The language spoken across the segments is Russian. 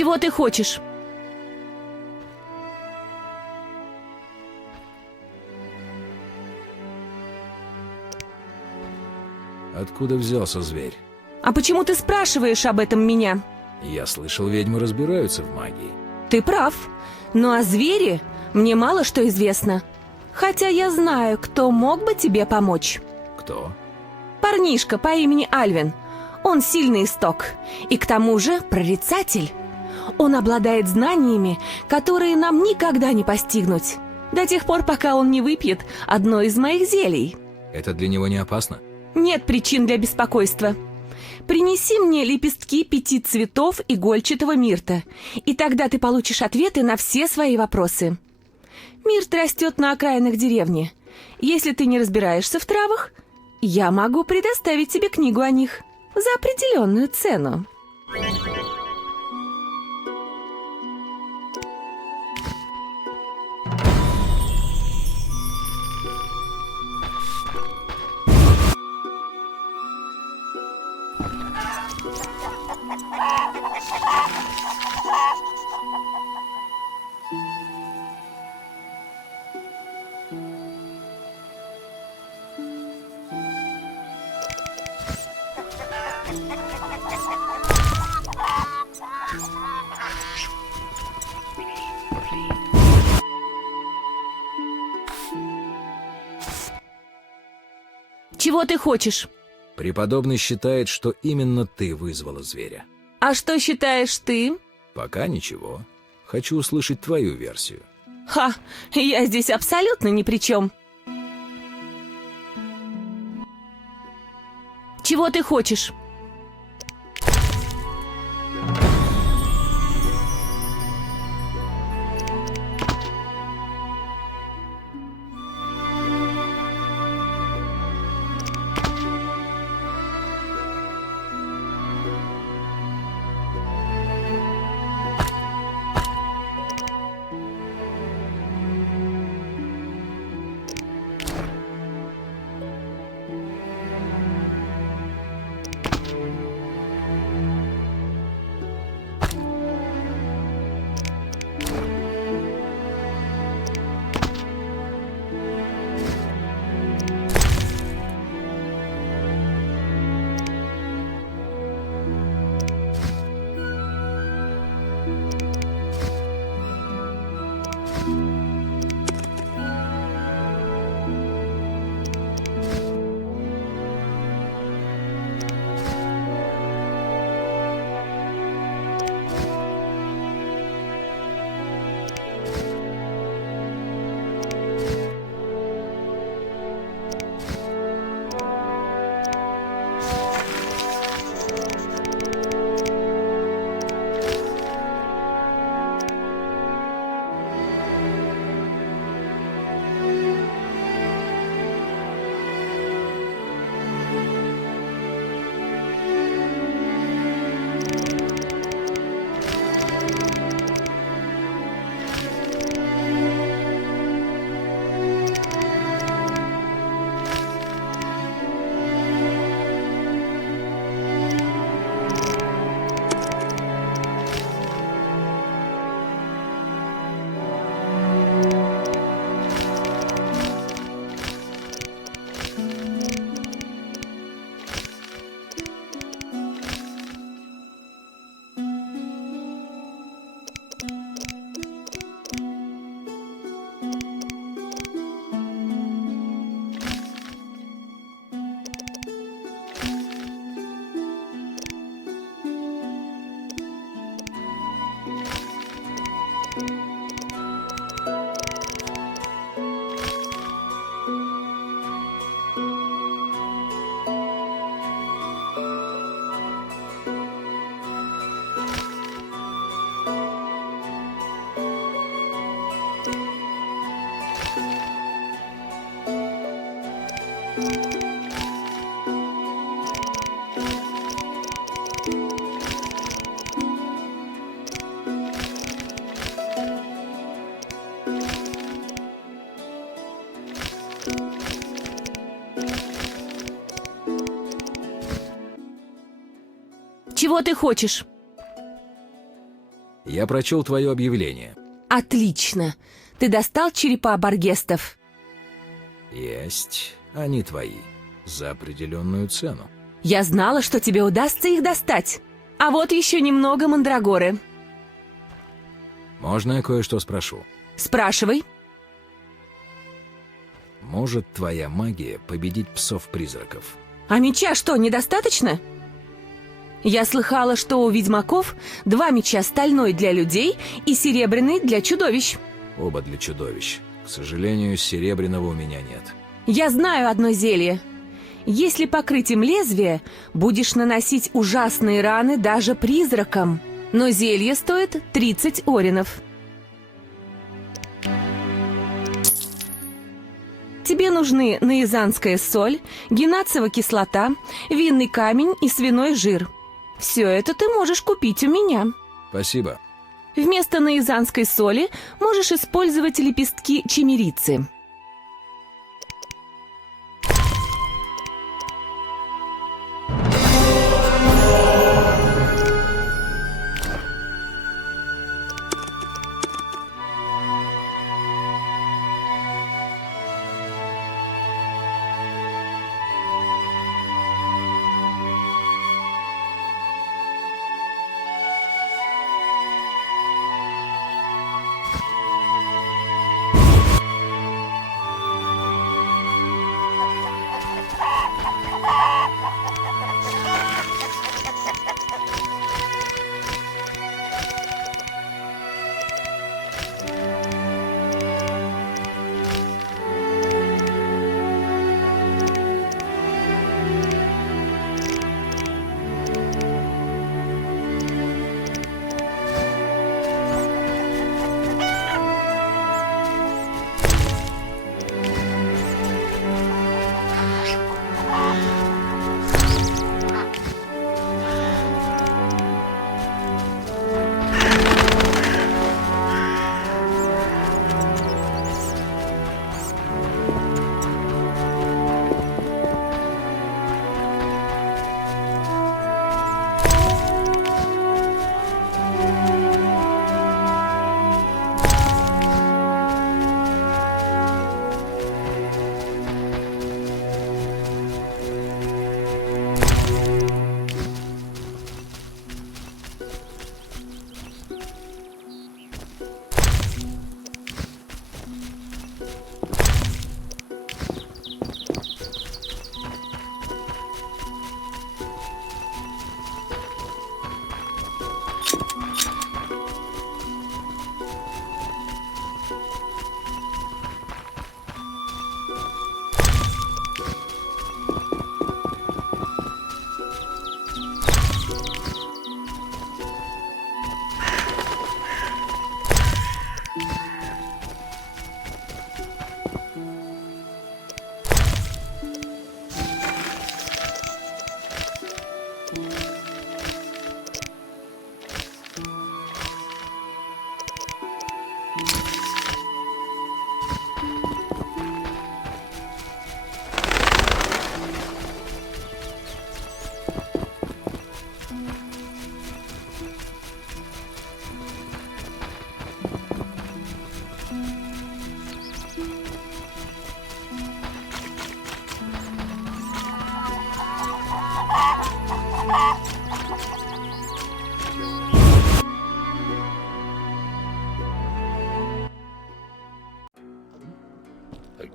Чего ты хочешь? Откуда взялся зверь? А почему ты спрашиваешь об этом меня? Я слышал, ведьмы разбираются в магии. Ты прав. Но о звере мне мало что известно. Хотя я знаю, кто мог бы тебе помочь. Кто? Парнишка по имени Альвин. Он сильный исток. И к тому же прорицатель. Он обладает знаниями, которые нам никогда не постигнуть. До тех пор, пока он не выпьет одно из моих зелий. Это для него не опасно? Нет причин для беспокойства. Принеси мне лепестки 5 цветов игольчатого мирта, и тогда ты получишь ответы на все свои вопросы. Мирт растет на окраинах деревни. Если ты не разбираешься в травах, я могу предоставить тебе книгу о них за определенную цену. Чего ты хочешь? Преподобный считает, что именно ты вызвала зверя. А что считаешь ты? Пока ничего. Хочу услышать твою версию. Ха, я здесь абсолютно ни при чем. Чего ты хочешь? Чего ты хочешь? Я прочел твое объявление. Отлично. Ты достал черепа баргестов? Есть. Они твои. За определенную цену. Я знала, что тебе удастся их достать. А вот еще немного мандрагоры. Можно я кое-что спрошу? Спрашивай. Может твоя магия победить псов-призраков? А меча что, недостаточно? Я слыхала, что у ведьмаков 2 меча: стальной для людей и серебряный для чудовищ. Оба для чудовищ. К сожалению, серебряного у меня нет. Я знаю одно зелье. Если покрыть им лезвие, будешь наносить ужасные раны даже призракам. Но зелье стоит 30 оренов. Тебе нужны наизанская соль, генацева кислота, винный камень и свиной жир. Все это ты можешь купить у меня. Спасибо. Вместо наизанской соли можешь использовать лепестки чимерицы.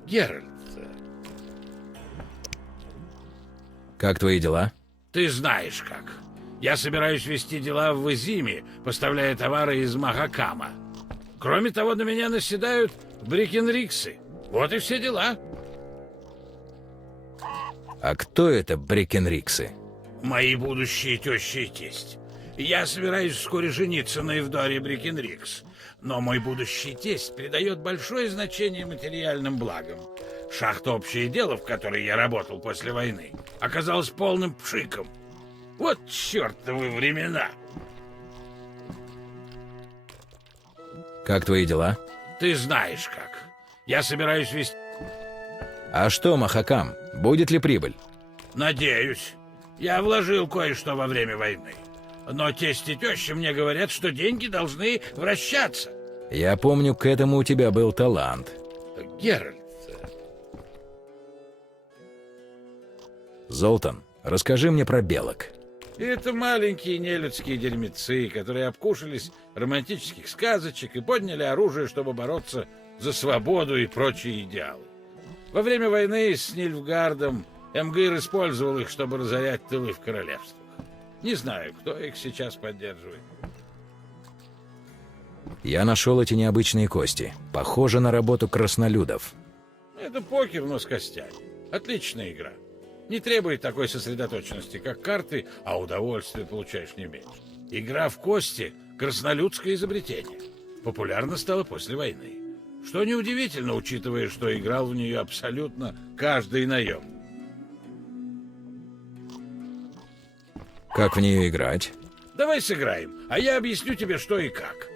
Геральт, Как твои дела? ты знаешь как. Я собираюсь вести дела в Изиме, поставляя товары из Махакама. Кроме того, на меня наседают Брикенриксы. Вот и все дела. А кто это Брикенриксы? Мои будущие теща и тесть. Я собираюсь вскоре жениться на Эвдоре Брикенрикс. Но мой будущий тесть придает большое значение материальным благам. Шахта «Общее дело», в которой я работал после войны, оказалась полным пшиком. Вот чертовы времена. Как твои дела? Ты знаешь как. Я собираюсь вести... А что, Махакам, будет ли прибыль? Надеюсь. Я вложил кое-что во время войны. Но тесть и теща мне говорят, что деньги должны вращаться. Я помню, к этому у тебя был талант. Геральт, Золтан, расскажи мне про белок. это маленькие нелюдские дерьмецы, которые обкушались романтических сказочек и подняли оружие, чтобы бороться за свободу и прочие идеалы. Во время войны с Нильфгардом Эмгир использовал их, чтобы разорять тылы в королевствах. Не знаю, кто их сейчас поддерживает. Я нашел эти необычные кости. Похоже на работу краснолюдов. Это покер, но с костями. Отличная игра. Не требует такой сосредоточенности, как карты, а удовольствие получаешь не меньше. Игра в кости – краснолюдское изобретение. Популярна стала после войны. Что неудивительно, учитывая, что играл в нее абсолютно каждый наемник. Как в нее играть? Давай сыграем, а я объясню тебе, что и как.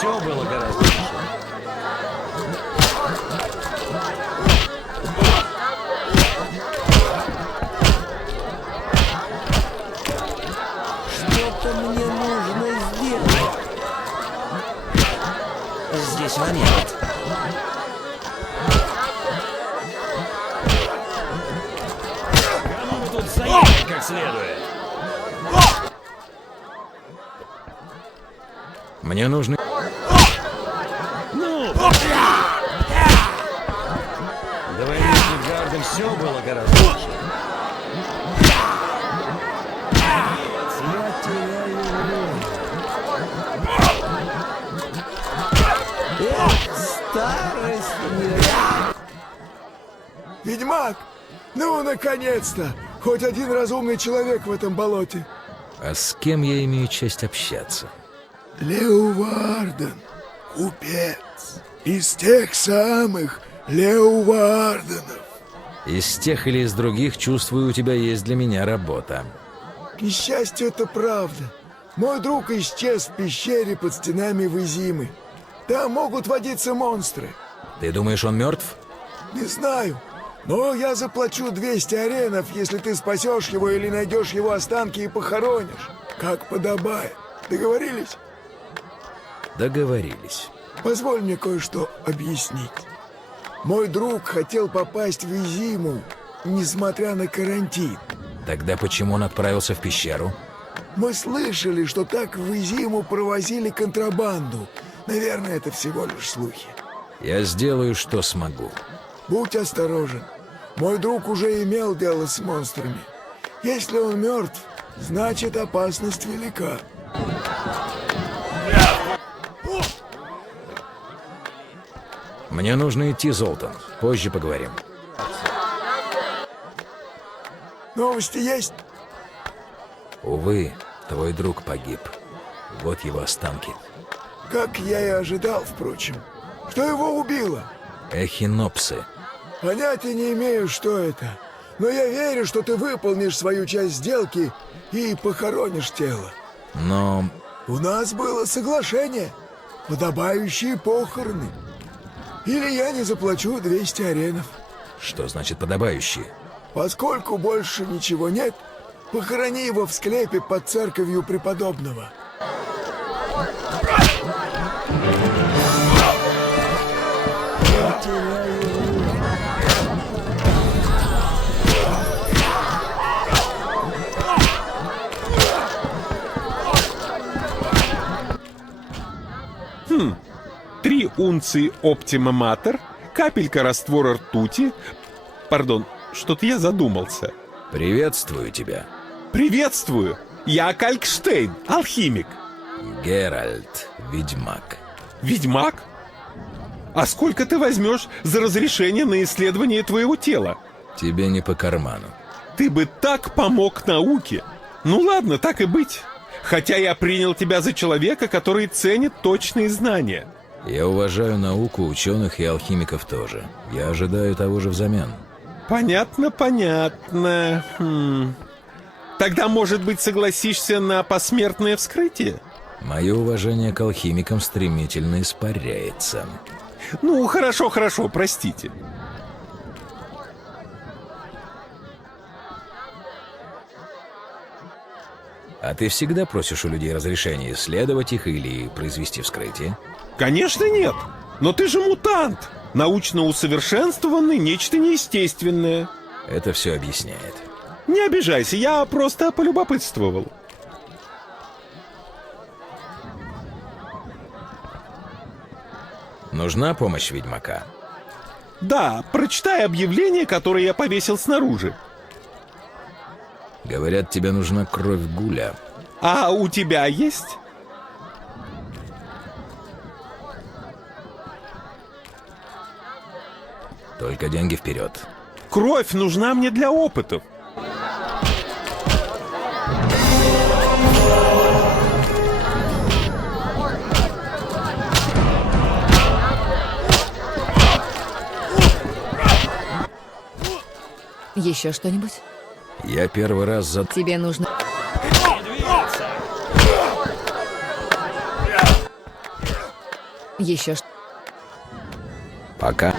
Все было гораздо лучше. Что-то мне нужно сделать. Здесь момент. Кому вы тут заехали как следует? Мне нужны... Ну! Давай с Нильфгардом все было гораздо лучше. Я теряю время. Старость не... Ведьмак! Ну, наконец-то! Хоть один разумный человек в этом болоте. А с кем я имею честь общаться? Леуварден, купец. Из тех самых Леуварденов. Из тех или из других, чувствую, у тебя есть для меня работа. К несчастью, это правда. Мой друг исчез в пещере под стенами Визимы. Там могут водиться монстры. Ты думаешь, он мертв? Не знаю. Но я заплачу 200 аренов, если ты спасешь его или найдешь его останки и похоронишь. Как подобает. Договорились? Договорились. Позволь мне кое-что объяснить. Мой друг хотел попасть в Изиму, несмотря на карантин. Тогда почему он отправился в пещеру? Мы слышали, что так в Изиму провозили контрабанду. Наверное, это всего лишь слухи. Я сделаю, что смогу. Будь осторожен. Мой друг уже имел дело с монстрами. Если он мертв, значит опасность велика. Мне нужно идти, Золтан. Позже поговорим. Новости есть? Увы, твой друг погиб. Вот его останки. Как я и ожидал, впрочем. Что его убило? Эхинопсы. Понятия не имею, что это. Но я верю, что ты выполнишь свою часть сделки и похоронишь тело. Но У нас было соглашение. Подобающие похороны. Или я не заплачу 200 аренов. что значит подобающие? Поскольку больше ничего нет, похорони его в склепе под церковью преподобного. Три унции Optima Mater, капелька раствора ртути. Пардон, что-то я задумался. Приветствую тебя. Приветствую! Я Калькштейн, алхимик. Геральт, ведьмак. Ведьмак? А сколько ты возьмешь за разрешение на исследование твоего тела? Тебе не по карману. Ты бы так помог науке. Ну ладно, так и быть. Хотя я принял тебя за человека, который ценит точные знания. Я уважаю науку, ученых и алхимиков тоже. Я ожидаю того же взамен. Понятно, понятно. Тогда, может быть, согласишься на посмертное вскрытие? Мое уважение к алхимикам стремительно испаряется. Ну, хорошо, хорошо, простите. А ты всегда просишь у людей разрешения исследовать их или произвести вскрытие? Конечно, нет. Но ты же мутант. Научно усовершенствованный, нечто неестественное. Это все объясняет. Не обижайся, я просто полюбопытствовал. Нужна помощь ведьмака? Да, прочитай объявление, которое я повесил снаружи. Говорят, тебе нужна кровь гуля. А у тебя есть? Только деньги вперед. Кровь нужна мне для опытов. Еще что-нибудь? Я первый раз за... Тебе нужно... Еще что? Пока.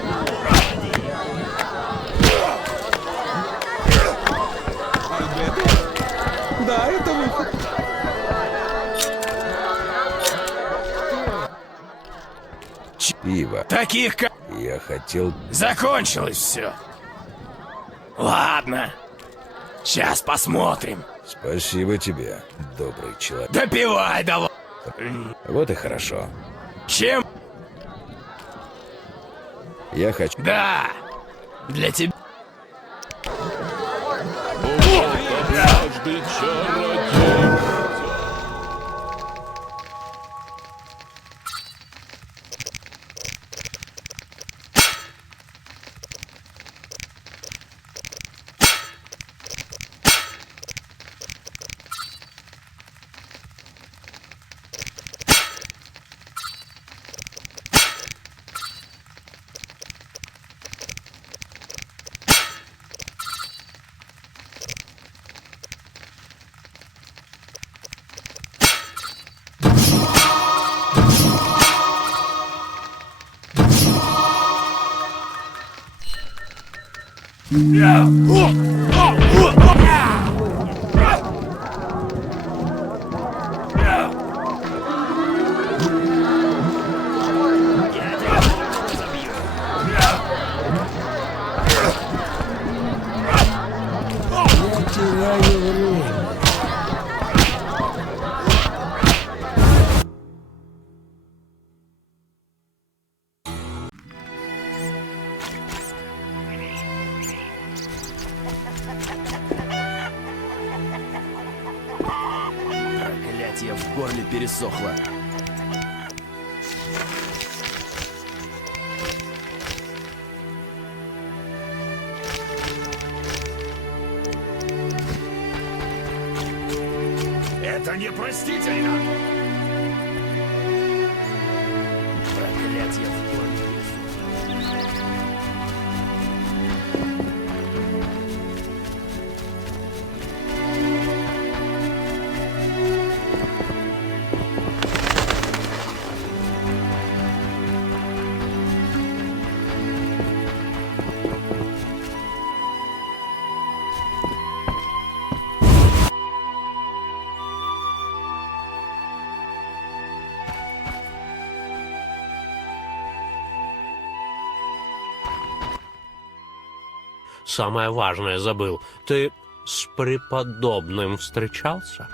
Да, это выход. Пиво. Таких как... Я хотел... Закончилось все. Ладно. Сейчас посмотрим. Спасибо тебе, добрый человек. Допивай давай. Вот и хорошо. Чем? Я хочу... Да. Для тебя. Проклятье, в горле пересохло. Это непростительно! Проклятие в горле. Самое важное забыл. Ты с преподобным встречался?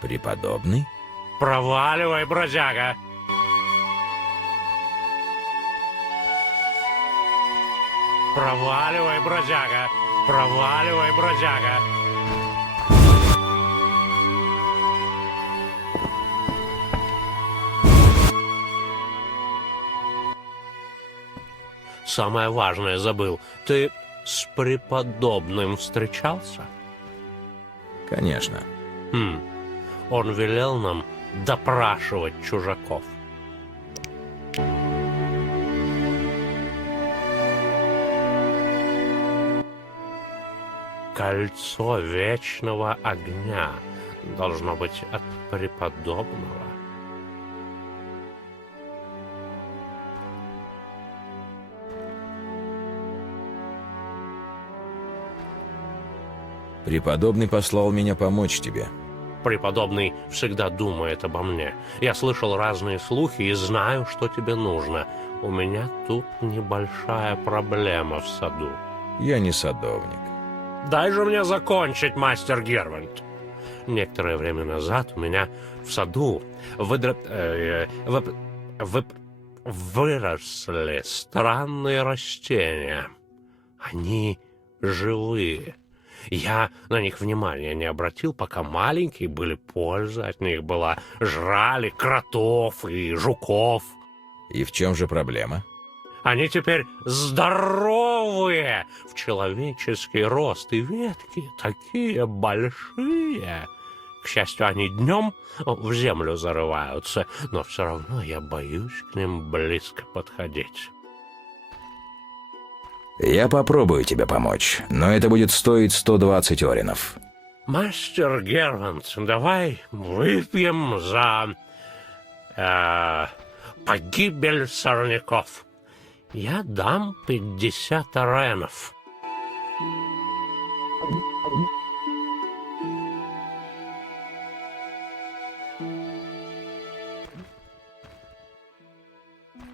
Преподобный? Проваливай, бродяга! Проваливай, бродяга! Проваливай, бродяга! Самое важное забыл. Ты с преподобным встречался? Конечно. Он велел нам допрашивать чужаков. Кольцо вечного огня должно быть от преподобного. Преподобный послал меня помочь тебе. Преподобный всегда думает обо мне. Я слышал разные слухи и знаю, что тебе нужно. У меня тут небольшая проблема в саду. Я не садовник. Дай же мне закончить, мастер Гервальд. Некоторое время назад у меня в саду выросли странные растения. Они живые. Я на них внимания не обратил, пока маленькие были, польза от них была. Жрали кротов и жуков. И в чем же проблема? Они теперь здоровые, в человеческий рост, и ветки такие большие. К счастью, они днем в землю зарываются, но все равно я боюсь к ним близко подходить. Я попробую тебе помочь, но это будет стоить 120 оренов. Мастер Гервальд, давай выпьем за погибель сорняков. Я дам 50 оренов.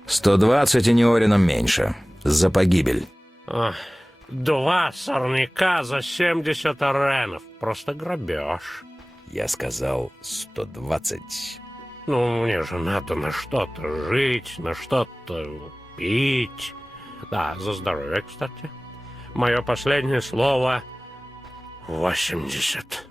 $120 и не ореном меньше. За погибель. 2 сорняка за 70 оренов. Просто грабеж. Я сказал 120. Ну, мне же надо на что-то жить, на что-то пить. Да, за здоровье, кстати. Мое последнее слово — 80.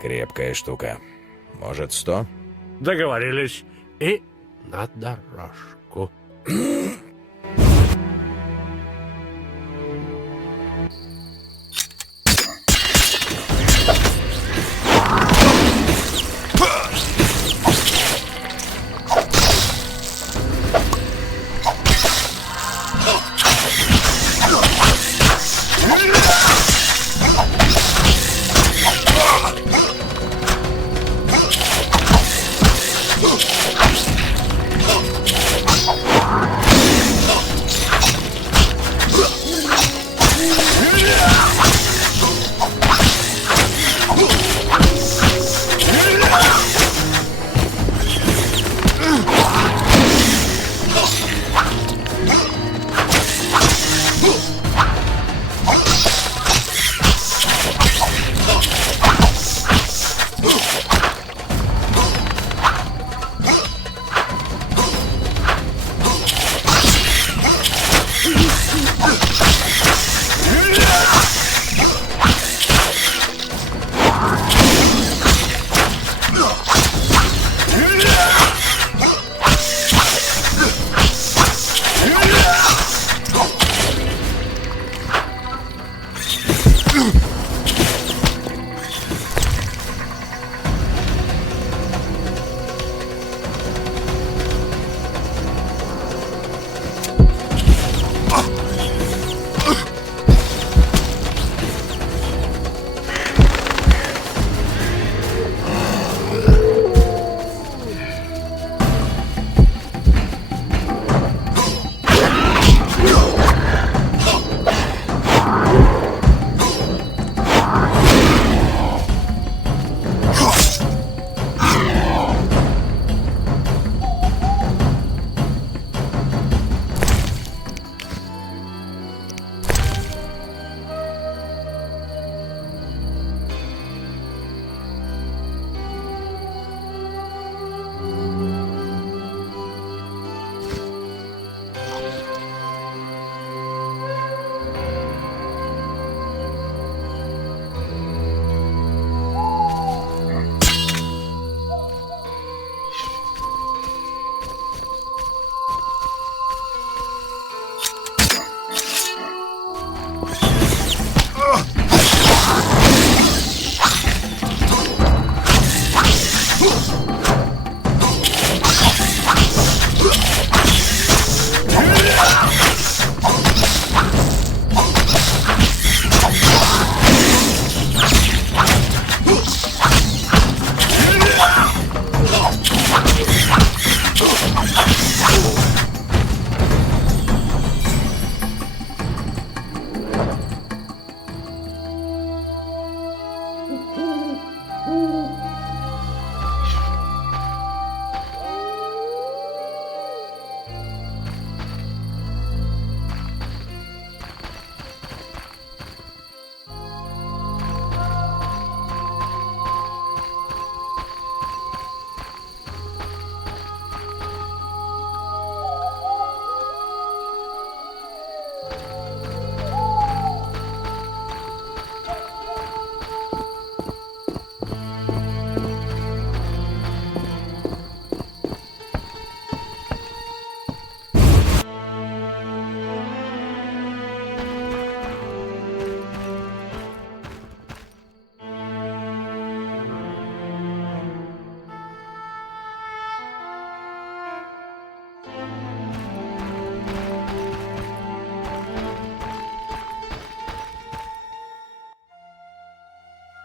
Крепкая штука. Может, 100? Договорились. И на дорожку.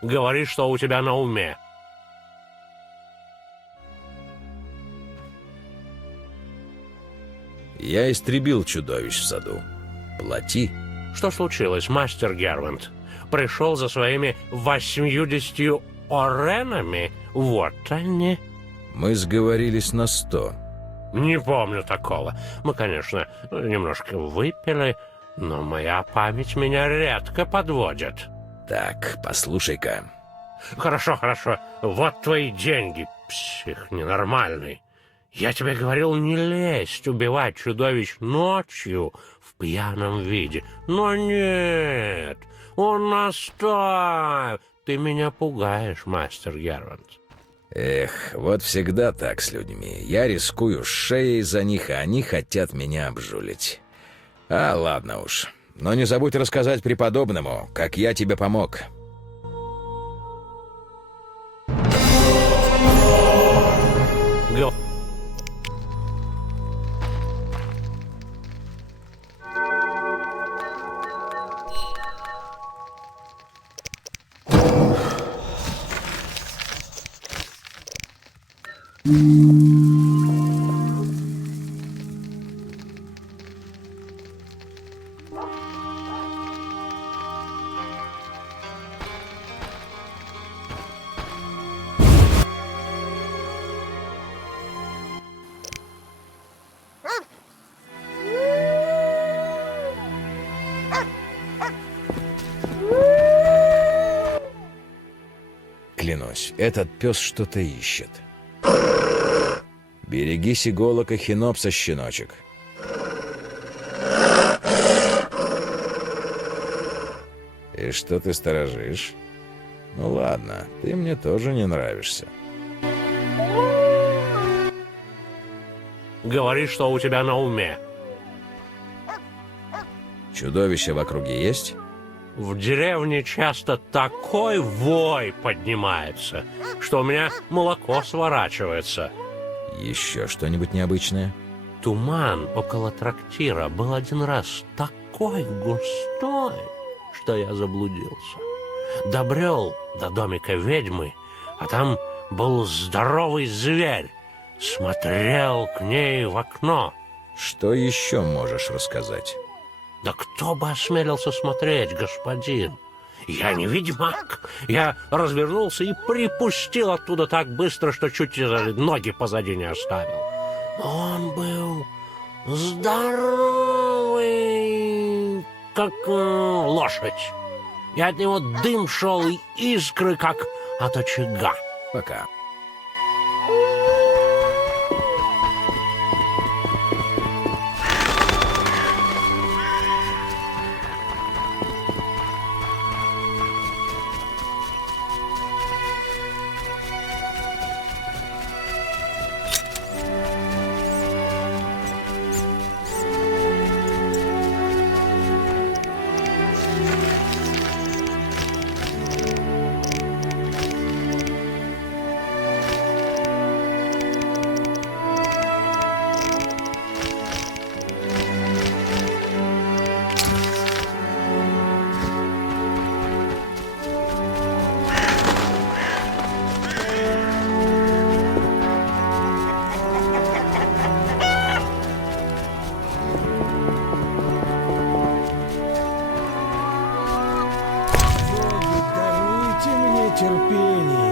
Говори, что у тебя на уме. Я истребил чудовищ в саду. Плати. Что случилось, мастер Гервант? Пришел за своими 80 оренами? Вот они. Мы сговорились на 100. Не помню такого. Мы, конечно, немножко выпили, но моя память меня редко подводит. Так, послушай-ка. Хорошо, хорошо. Вот твои деньги, псих ненормальный. Я тебе говорил не лезть убивать чудовищ ночью в пьяном виде. Но нет, он настаивает. Ты меня пугаешь, мастер Гервант. Эх, вот всегда так с людьми. Я рискую шеей за них, а они хотят меня обжулить. А, ладно уж. Но не забудь рассказать преподобному, как я тебе помог. Клянусь, этот пес что-то ищет. Берегись иголок и хинопса, щеночек. И что ты сторожишь? Ну ладно, ты мне тоже не нравишься. Говори, что у тебя на уме. Чудовища в округе есть? В деревне часто такой вой поднимается, что у меня молоко сворачивается. Еще что-нибудь необычное? Туман около трактира был один раз такой густой, что я заблудился. Добрел до домика ведьмы, а там был здоровый зверь. Смотрел к ней в окно. Что еще можешь рассказать? Да кто бы осмелился смотреть, господин? Я не ведьмак. Я развернулся и припустил оттуда так быстро, что чуть ноги позади не оставил. Но он был здоровый, как лошадь. И от него дым шел и искры, как от очага. Пока. Даруйте мне терпение.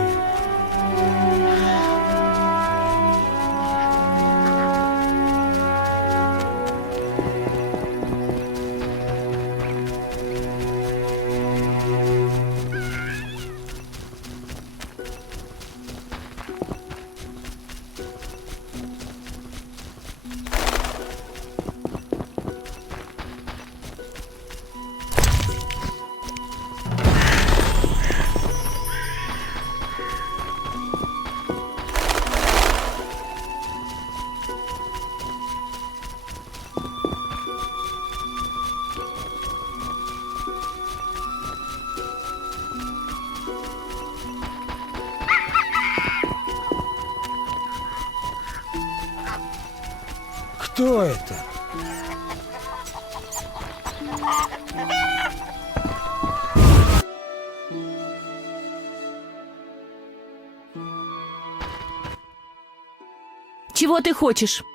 Кто это? Чего ты хочешь?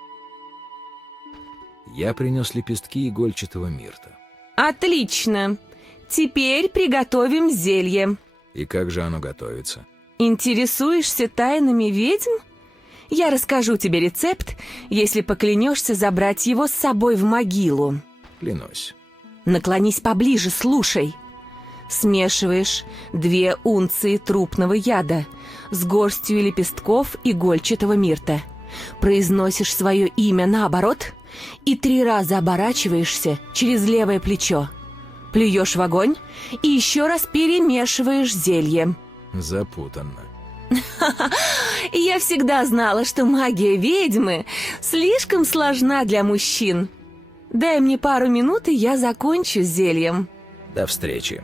Я принес лепестки игольчатого мирта. Отлично. Теперь приготовим зелье. И как же оно готовится? Интересуешься тайнами ведьм? Я расскажу тебе рецепт, если поклянешься забрать его с собой в могилу. Клянусь. Наклонись поближе, слушай. Смешиваешь 2 унции трупного яда с горстью лепестков игольчатого мирта. Произносишь свое имя наоборот и 3 раза оборачиваешься через левое плечо. Плюешь в огонь и еще раз перемешиваешь зелье. Запутанно. Я всегда знала, что магия ведьмы слишком сложна для мужчин. Дай мне пару минут, и я закончу с зельем. До встречи.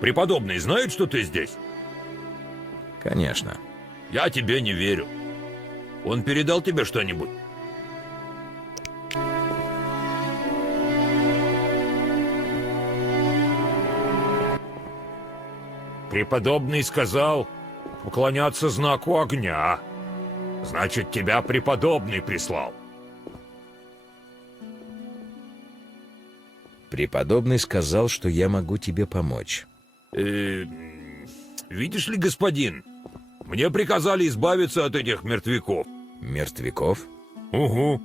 Преподобный знает, что ты здесь? Конечно. Я тебе не верю. Он передал тебе что-нибудь? Преподобный сказал поклоняться знаку огня. Значит, тебя преподобный прислал. Преподобный сказал, что я могу тебе помочь. Видишь ли, господин, мне приказали избавиться от этих мертвяков. Мертвяков? Угу.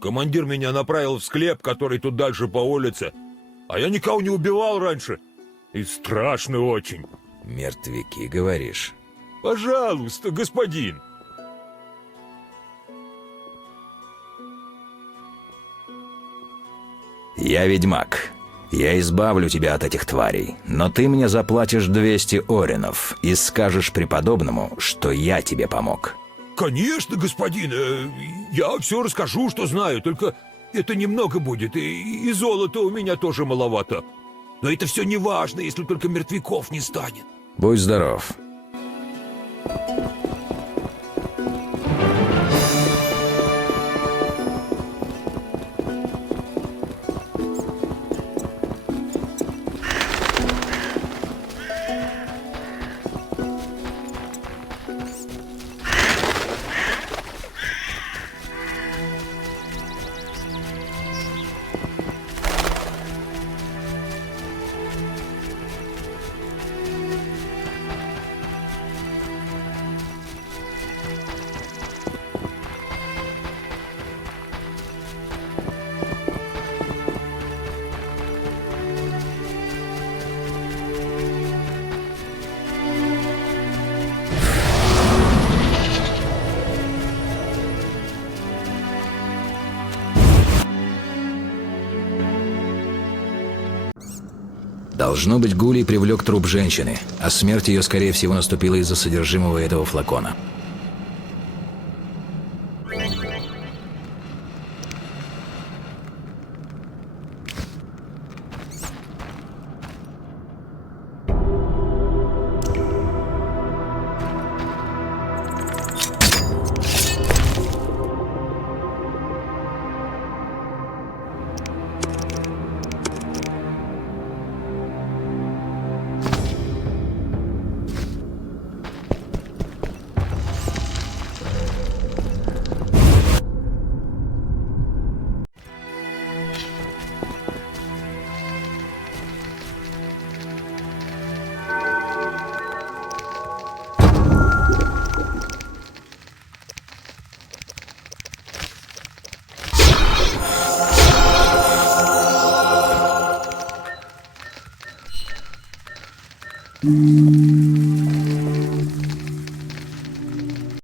Командир меня направил в склеп, который тут дальше по улице. А я никого не убивал раньше. И страшно очень. Мертвяки, говоришь? Пожалуйста, господин. Я ведьмак. Я избавлю тебя от этих тварей, но ты мне заплатишь 200 оренов и скажешь преподобному, что я тебе помог. Конечно, господин. Я все расскажу, что знаю, только это немного будет, и золота у меня тоже маловато. Но это все не важно, если только мертвяков не станет. Будь здоров. Должно быть, Гулей привлек труп женщины, а смерть ее, скорее всего, наступила из-за содержимого этого флакона.